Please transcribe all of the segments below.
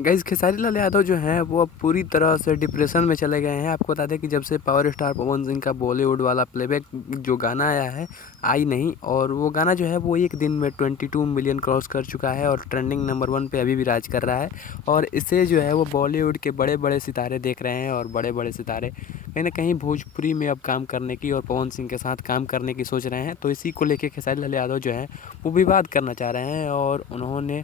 Guys Khesari Lal Yadav जो हैं वो अब पूरी तरह से डिप्रेशन में चले गए हैं। आपको बता दें कि जब से पावर स्टार पवन सिंह का बॉलीवुड वाला प्लेबैक जो गाना आया है आई नहीं, और वो गाना जो है वो एक दिन में 22 मिलियन क्रॉस कर चुका है और ट्रेंडिंग नंबर 1 पे अभी भी राज कर रहा है। और इसे जो है वो बॉलीवुड के बड़े बड़े सितारे देख रहे हैं और बड़े बड़े सितारे कहीं ना कहीं भोजपुरी में अब काम करने की और पवन सिंह के साथ काम करने की सोच रहे हैं। तो इसी को लेके खेसारी लाल यादव जो है वो विवाद करना चाह रहे हैं और उन्होंने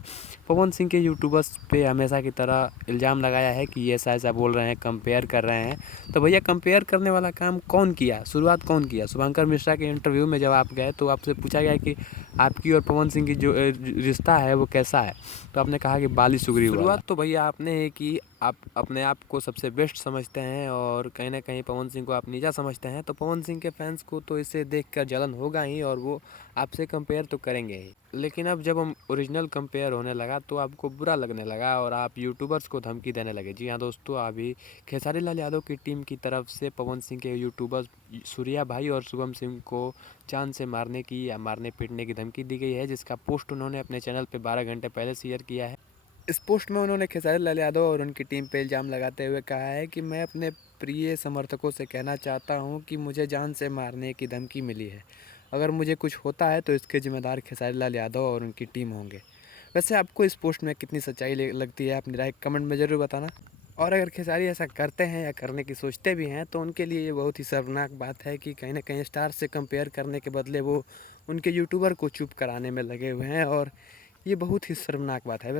पवन सिंह के यूट्यूबर्स पे हमेशा की तरह इल्ज़ाम लगाया है कि ये ऐसा ऐसा बोल रहे हैं, कंपेयर कर रहे हैं। तो भैया कंपेयर करने वाला काम कौन किया, शुरुआत कौन किया? शुभंकर मिश्रा के इंटरव्यू में जब आप गए तो आपसे पूछा गया कि आपकी और पवन सिंह की जो रिश्ता है वो कैसा है, तो आपने कहा कि बाली सुगरी वाला। शुरुआत तो भैया आपने है कि आप अपने आप को सबसे बेस्ट समझते हैं और कहीं ना कहीं पवन सिंह को आप नीचा समझते हैं। तो पवन सिंह के फैंस को तो इसे देखकर जलन होगा ही और वो आपसे कंपेयर तो करेंगे ही। लेकिन अब जब हम ओरिजिनल कंपेयर होने लगा तो आपको बुरा लगने लगा और आप यूट्यूबर्स को धमकी देने लगे। जी हाँ दोस्तों, अभी खेसारी लाल यादव की टीम की तरफ से पवन सिंह के यूट्यूबर्स सूर्या भाई और शुभम सिंह को जान से मारने की या मारने पीटने की धमकी दी गई है, जिसका पोस्ट उन्होंने अपने चैनल पे 12 घंटे पहले शेयर किया है। इस पोस्ट में उन्होंने खेसारी लाल यादव और उनकी टीम पे इल्ज़ाम लगाते हुए कहा है कि मैं अपने प्रिय समर्थकों से कहना चाहता हूं कि मुझे जान से मारने की धमकी मिली है। अगर मुझे कुछ होता है तो इसके जिम्मेदार खेसारी लाल यादव और उनकी टीम होंगे। वैसे आपको इस पोस्ट में कितनी सच्चाई लगती है, अपनी राय कमेंट में ज़रूर बताना। और अगर खेसारी ऐसा करते हैं या करने की सोचते भी हैं तो उनके लिए ये बहुत ही शर्मनाक बात है कि कहीं ना कहीं स्टार से कंपेयर करने के बदले वो उनके यूट्यूबर को चुप कराने में लगे हुए हैं, और ये बहुत ही शर्मनाक बात है।